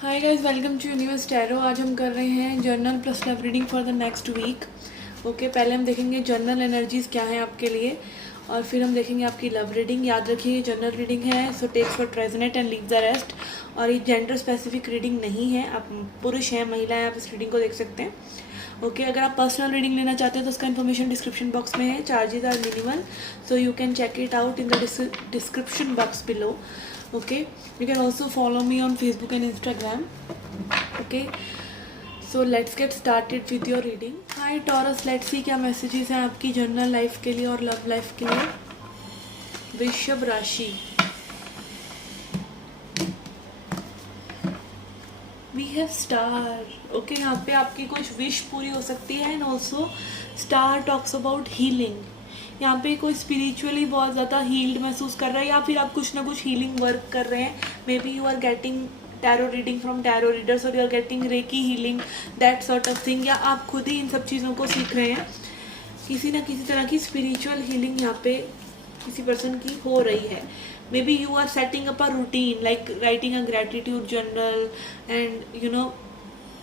Hi guys, welcome to universe tarot. आज हम कर रहे हैं general plus love reading for the next week. Okay, पहले हम देखेंगे जर्नल एनर्जीज क्या है आपके लिए, और फिर हम देखेंगे आपकी लव रीडिंग। याद रखिए जर्नल रीडिंग है, so takes for resonate and leave the rest. और ये जेंडर स्पेसिफिक रीडिंग नहीं है, आप पुरुष हैं महिला हैं, आप इस रीडिंग को देख सकते हैं। ओके, अगर आप पर्सनल रीडिंग लेना चाहते हैं तो उसका इन्फॉर्मेशन डिस्क्रिप्शन बॉक्स में है। Charges are minimal, so you can check it out in the description box below. Okay, you can also follow me on Facebook and Instagram. Okay, so let's get started with your reading. Hi Taurus, let's see क्या messages हैं आपकी journal life के लिए और love life के लिए. वृषभ राशि, वी हैव स्टार. ओके, यहाँ पे आपकी कुछ विश पूरी हो सकती है. And also star talks about healing. यहाँ पे कोई स्पिरिचुअली बहुत ज़्यादा हील्ड महसूस कर रहा है, या फिर आप कुछ ना कुछ हीलिंग वर्क कर रहे हैं. May B you are getting tarot reading from tarot readers, और you are getting reiki healing, that sort of thing. या आप खुद ही इन सब चीज़ों को सीख रहे हैं. किसी ना किसी तरह की स्पिरिचुअल हीलिंग यहाँ पे किसी पर्सन की हो रही है. May be you are setting up a routine like writing a gratitude journal and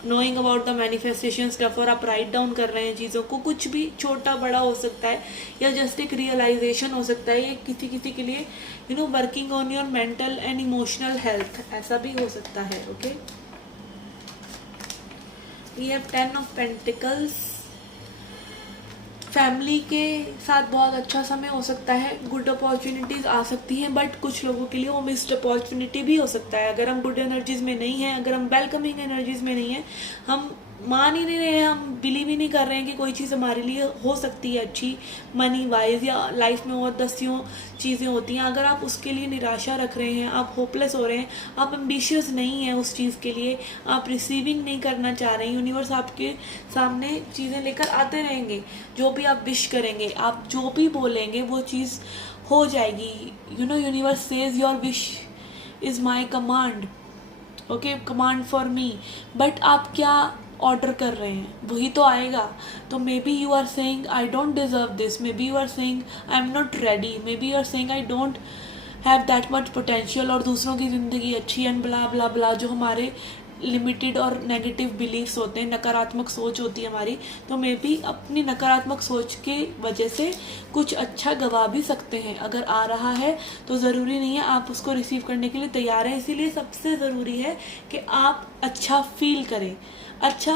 knowing about the manifestation stuff, और आप राइट डाउन कर रहे हैं चीज़ों को. कुछ भी छोटा बड़ा हो सकता है, या जस्ट एक रियलाइजेशन हो सकता है. ये किसी किसी के लिए working on your mental and emotional health, ऐसा भी हो सकता है. Okay, we have 10 of pentacles. Family के साथ बहुत अच्छा समय हो सकता है. गुड अपॉर्चुनिटीज़ आ सकती हैं, बट कुछ लोगों के लिए वो मिस्ड अपॉर्चुनिटी भी हो सकता है. अगर हम गुड एनर्जीज में नहीं हैं, अगर हम वेलकमिंग एनर्जीज में नहीं हैं, हम मान ही नहीं रहे हैं, हम बिलीव ही नहीं कर रहे हैं कि कोई चीज़ हमारे लिए हो सकती है अच्छी, मनी वाइज, या लाइफ में और दसियों चीज़ें होती हैं. अगर आप उसके लिए निराशा रख रहे हैं, आप होपलेस हो रहे हैं, आप एम्बिशियस नहीं हैं उस चीज़ के लिए, आप रिसीविंग नहीं करना चाह रहे हैं, यूनिवर्स आपके सामने चीज़ें लेकर आते रहेंगे. जो भी आप विश करेंगे, आप जो भी बोलेंगे, वो चीज़ हो जाएगी. Universe says your wish is my command. Okay, command for me. But आप क्या ऑर्डर कर रहे हैं वही तो आएगा. तो may be you are saying I don't deserve this, may be you are saying I am not ready, may be you are saying I don't have that much potential, और दूसरों की ज़िंदगी अच्छी एंड ब्ला ब्ला ब्ला. जो हमारे limited और negative beliefs होते हैं, नकारात्मक सोच होती है हमारी. तो मे बी अपनी नकारात्मक सोच के वजह से कुछ अच्छा गवा भी सकते हैं. अगर आ रहा है तो ज़रूरी नहीं है आप उसको रिसीव करने के लिए तैयार हैं. इसीलिए सबसे ज़रूरी है कि आप अच्छा फील करें. अच्छा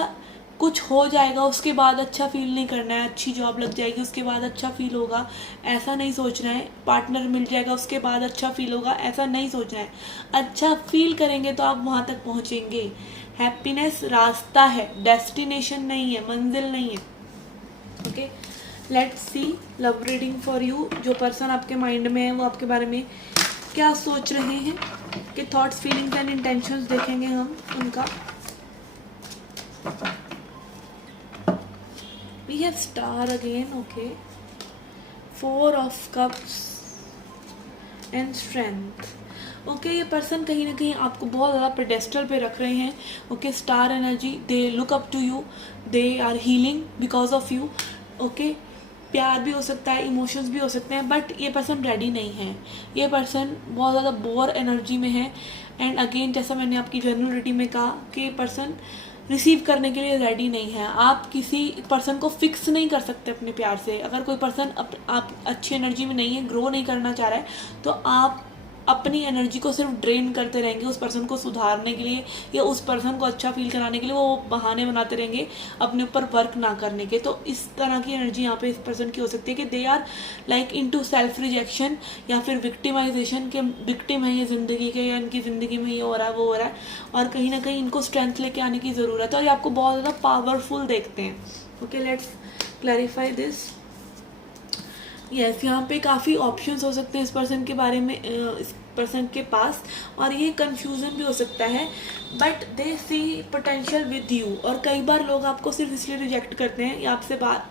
कुछ हो जाएगा उसके बाद अच्छा फील नहीं करना है. अच्छी जॉब लग जाएगी उसके बाद अच्छा फील होगा, ऐसा नहीं सोचना है. पार्टनर मिल जाएगा उसके बाद अच्छा फील होगा, ऐसा नहीं सोचना है. अच्छा फील करेंगे तो आप वहाँ तक पहुँचेंगे. हैप्पीनेस रास्ता है, डेस्टिनेशन नहीं है, मंजिल नहीं है. Okay, let's C love reading for you. जो पर्सन आपके माइंड में है वो आपके बारे में क्या सोच रहे हैं, कि थॉट्स, फीलिंग्स एंड इंटेंशंस देखेंगे हम उनका. We have star again. Okay, 4 of cups and strength. Okay, ये पर्सन कहीं ना कहीं आपको बहुत ज़्यादा पेडेस्टल पे रख रहे हैं. Okay, star energy, they look up to you, they are healing because of you. Okay, प्यार भी हो सकता है, इमोशंस भी हो सकते हैं, बट ये पर्सन रेडी नहीं है. ये पर्सन बहुत ज़्यादा बोर एनर्जी में है. एंड अगेन, जैसा मैंने आपकी जर्नल रीडिंग में कहा कि ये पर्सन रिसीव करने के लिए रेडी नहीं है. आप किसी पर्सन को फिक्स नहीं कर सकते अपने प्यार से. अगर कोई पर्सन आप अच्छी एनर्जी में नहीं है, ग्रो नहीं करना चाह रहा है, तो आप अपनी एनर्जी को सिर्फ ड्रेन करते रहेंगे उस पर्सन को सुधारने के लिए, या उस पर्सन को अच्छा फील कराने के लिए. वो बहाने बनाते रहेंगे अपने ऊपर वर्क ना करने के. तो इस तरह की एनर्जी यहाँ पे इस पर्सन की हो सकती है कि they are like into self rejection, या फिर विक्टिमाइजेशन के विक्टिम है ये ज़िंदगी के, या इनकी ज़िंदगी में ये हो रहा है वो हो रहा है, और कहीं ना कहीं इनको स्ट्रेंथ लेके आने की ज़रूरत है, और ये आपको बहुत ज़्यादा पावरफुल देखते हैं. Okay, let's clarify this. Yes, यहाँ पे काफ़ी ऑप्शंस हो सकते हैं इस पर्सन के बारे में, इस पर्सन के पास, और ये कंफ्यूजन भी हो सकता है. But they see potential with you. और कई बार लोग आपको सिर्फ इसलिए रिजेक्ट करते हैं या आपसे बात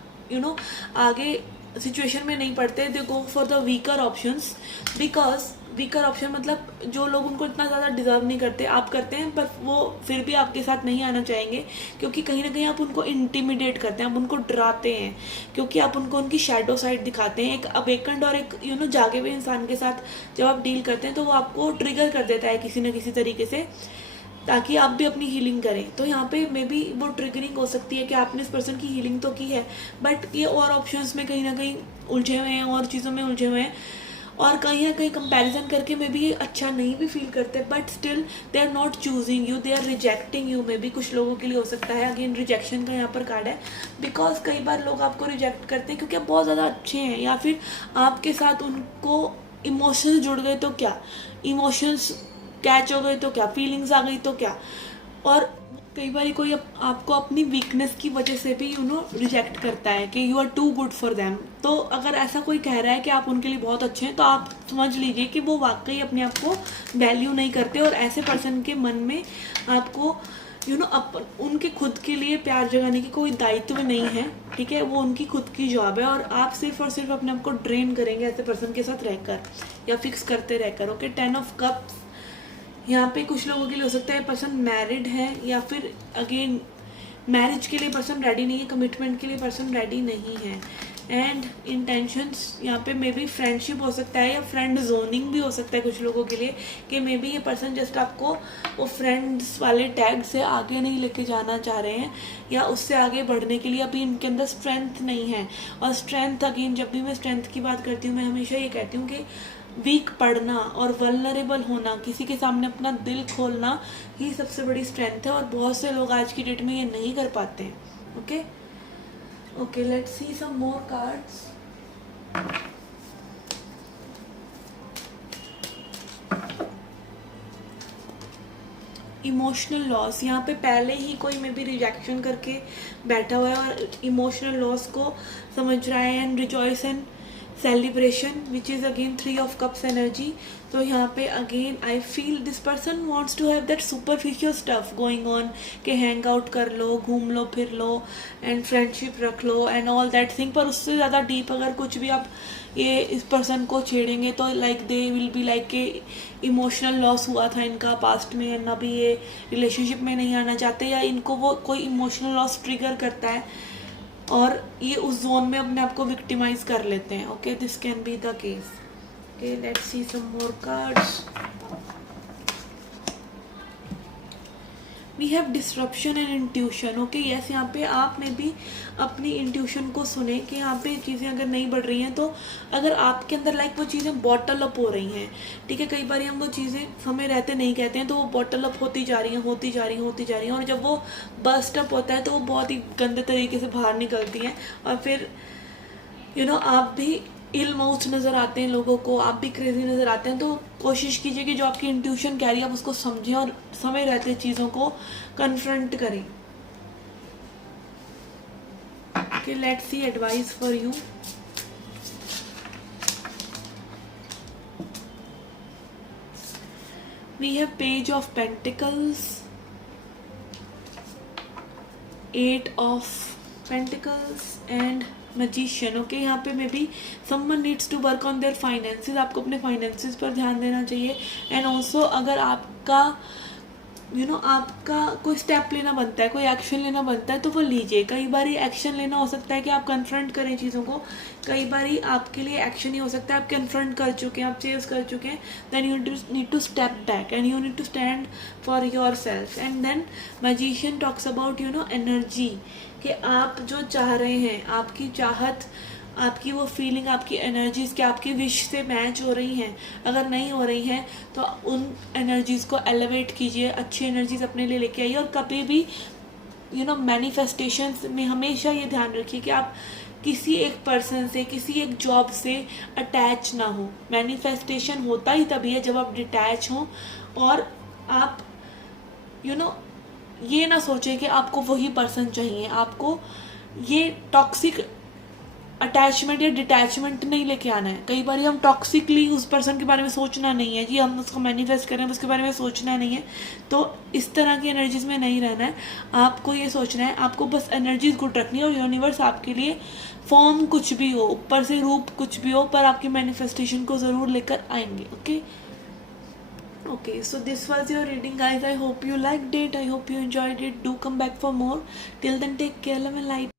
आगे सिचुएशन में नहीं पड़ते. They go for the weaker options, because weaker option मतलब जो लोग उनको इतना ज़्यादा डिजर्व नहीं करते, आप करते हैं, पर वो फिर भी आपके साथ नहीं आना चाहेंगे, क्योंकि कहीं ना कहीं आप उनको इंटिमिडेट करते हैं, आप उनको डराते हैं, क्योंकि आप उनको उनकी शैडो साइड दिखाते हैं. एक अवेकन्ड और एक जागे हुए इंसान के साथ जब आप डील करते हैं तो वो आपको ट्रिगर कर देता है किसी न किसी तरीके से. ताकि आप भी अपनी हीलिंग करें। तो यहाँ पे मे बी वो ट्रिगरिंग हो सकती है कि आपने इस पर्सन की हीलिंग तो की है, बट ये और ऑप्शंस में कहीं ना कहीं उलझे हुए हैं, और चीज़ों में उलझे हुए हैं, और कहीं ना कहीं कंपैरिजन करके मे बी अच्छा नहीं भी फील करते, but still they are not choosing you, they are rejecting you. Maybe कुछ लोगों के लिए हो सकता है, अगेन रिजेक्शन का यहाँ पर कार्ड है, बिकॉज कई बार लोग आपको रिजेक्ट करते हैं क्योंकि आप बहुत ज़्यादा अच्छे हैं, या फिर आपके साथ उनको इमोशंस जुड़ गए तो क्या, इमोशंस कैच हो गए तो क्या, फीलिंग्स आ गई तो क्या। और कई बार कोई आपको अपनी वीकनेस की वजह से भी रिजेक्ट करता है कि you are too good for them. तो अगर ऐसा कोई कह रहा है कि आप उनके लिए बहुत अच्छे हैं, तो आप समझ लीजिए कि वो वाकई अपने आप को वैल्यू नहीं करते, और ऐसे पर्सन के मन में आपको उनके खुद के लिए प्यार जगाने की कोई दायित्व नहीं है, ठीक है। वो उनकी खुद की जॉब है, और आप सिर्फ और सिर्फ अपने आप को ड्रेन करेंगे ऐसे पर्सन के साथ रहकर या फिक्स करते रहकर। ओके, 10 ऑफ कप्स यहाँ पे कुछ लोगों के लिए हो सकता है पर्सन मैरिड है, या फिर अगेन मैरिज के लिए पर्सन रेडी नहीं है, कमिटमेंट के लिए पर्सन रेडी नहीं है। एंड इंटेंशंस यहाँ पे मे बी फ्रेंडशिप हो सकता है, या फ्रेंड जोनिंग भी हो सकता है कुछ लोगों के लिए, कि मे बी ये पर्सन जस्ट आपको वो फ्रेंड्स वाले टैग से आगे नहीं लेके जाना चाह रहे हैं, या उससे आगे बढ़ने के लिए अभी इनके अंदर स्ट्रेंथ नहीं है। और स्ट्रेंथ, अगेन जब भी मैं स्ट्रेंथ की बात करती हूँ, मैं हमेशा ये कहती हूँ कि वीक पड़ना और वल्नरेबल होना, किसी के सामने अपना दिल खोलना ही सबसे बड़ी स्ट्रेंथ है, और बहुत से लोग आज की डेट में ये नहीं कर पाते हैं। Okay okay, let's see some more cards. Emotional loss, यहाँ पे पहले ही कोई मे बी रिजेक्शन करके बैठा हुआ है और इमोशनल लॉस को समझ रहा है, and rejoice and celebration which is again 3 of cups energy. तो यहाँ पे again I feel this person wants to have that superficial stuff going on, के हैंग आउट कर लो, घूम लो, फिर लो, एंड फ्रेंडशिप रख लो एंड ऑल दैट थिंग। पर उससे ज़्यादा डीप अगर कुछ भी आप ये इस पर्सन को छेड़ेंगे तो like they will be like के इमोशनल लॉस हुआ था इनका पास्ट में, एंड अभी ये रिलेशनशिप में नहीं आना चाहते, या इनको वो कोई इमोशनल लॉस ट्रिगर करता है और ये उस जोन में अपने आप को विक्टिमाइज कर लेते हैं। Okay, this can be the case. Okay, let's see some more cards. We have disruption and intuition. Okay, yes, यहाँ पे आप में भी अपनी इंट्यूशन को सुने कि यहाँ पे चीज़ें अगर नहीं बढ़ रही हैं, तो अगर आपके अंदर लाइक वो चीज़ें बॉटल अप हो रही हैं, ठीक है, कई बार हम वो चीज़ें समय रहते नहीं कहते हैं, तो वो बॉटल अप होती जा रही हैं, होती जा रही हैं, होती जा रही हैं, और जब वो बस्ट अप होता है तो वो बहुत ही गंदे तरीके से बाहर निकलती हैं, और फिर आप भी इल माउथ नज़र आते हैं लोगों को, आप भी क्रेजी नज़र आते हैं। तो कोशिश कीजिए कि जो आपकी इंट्यूशन कह रही है आप उसको समझें और समय रहते चीज़ों को कन्फ्रंट करें। Okay, let's see advice for you. We have page of pentacles, 8 of pentacles and magician. Okay, यहाँ पे maybe someone needs to work on their finances, आपको अपने फाइनेंसेस पर ध्यान देना चाहिए। एंड ऑल्सो अगर आपका आपका कोई स्टेप लेना बनता है, कोई एक्शन लेना बनता है, तो वो लीजिए। कई बार एक्शन लेना हो सकता है कि आप कन्फ्रंट करें चीज़ों को, कई बार आपके लिए एक्शन ही हो सकता है आप कन्फ्रंट कर चुके हैं, आप चेज कर चुके हैं, then you need to step back and you need to stand for yourself. And then magician talks about energy, कि आप जो चाह रहे हैं, आपकी चाहत, आपकी वो फीलिंग, आपकी एनर्जीज़ क्या आपकी विश से मैच हो रही हैं। अगर नहीं हो रही हैं तो उन एनर्जीज़ को एलिवेट कीजिए, अच्छी एनर्जीज़ अपने लिए लेके आइए। और कभी भी मैनिफेस्टेशंस में हमेशा ये ध्यान रखिए कि आप किसी एक पर्सन से, किसी एक जॉब से अटैच ना हो। मैनिफेस्टेशन होता ही तभी है जब आप डिटैच हों, और आप ये ना सोचें कि आपको वही पर्सन चाहिए। आपको ये टॉक्सिक अटैचमेंट या डिटैचमेंट नहीं लेके आना है। कई बार हम टॉक्सिकली उस पर्सन के बारे में सोचना नहीं है जी, हम उसको मैनिफेस्ट करें, उसके बारे में सोचना नहीं है। तो इस तरह की एनर्जीज में नहीं रहना है, आपको ये सोचना है, आपको बस एनर्जीज गुड रखनी है, और यूनिवर्स आपके लिए फॉर्म कुछ भी हो, ऊपर से रूप कुछ भी हो, पर आपकी मैनिफेस्टेशन को ज़रूर लेकर आएंगे। Okay, so this was your reading, guys. I hope you liked it. I hope you enjoyed it. Do come back for more. Till then, take care, love and light.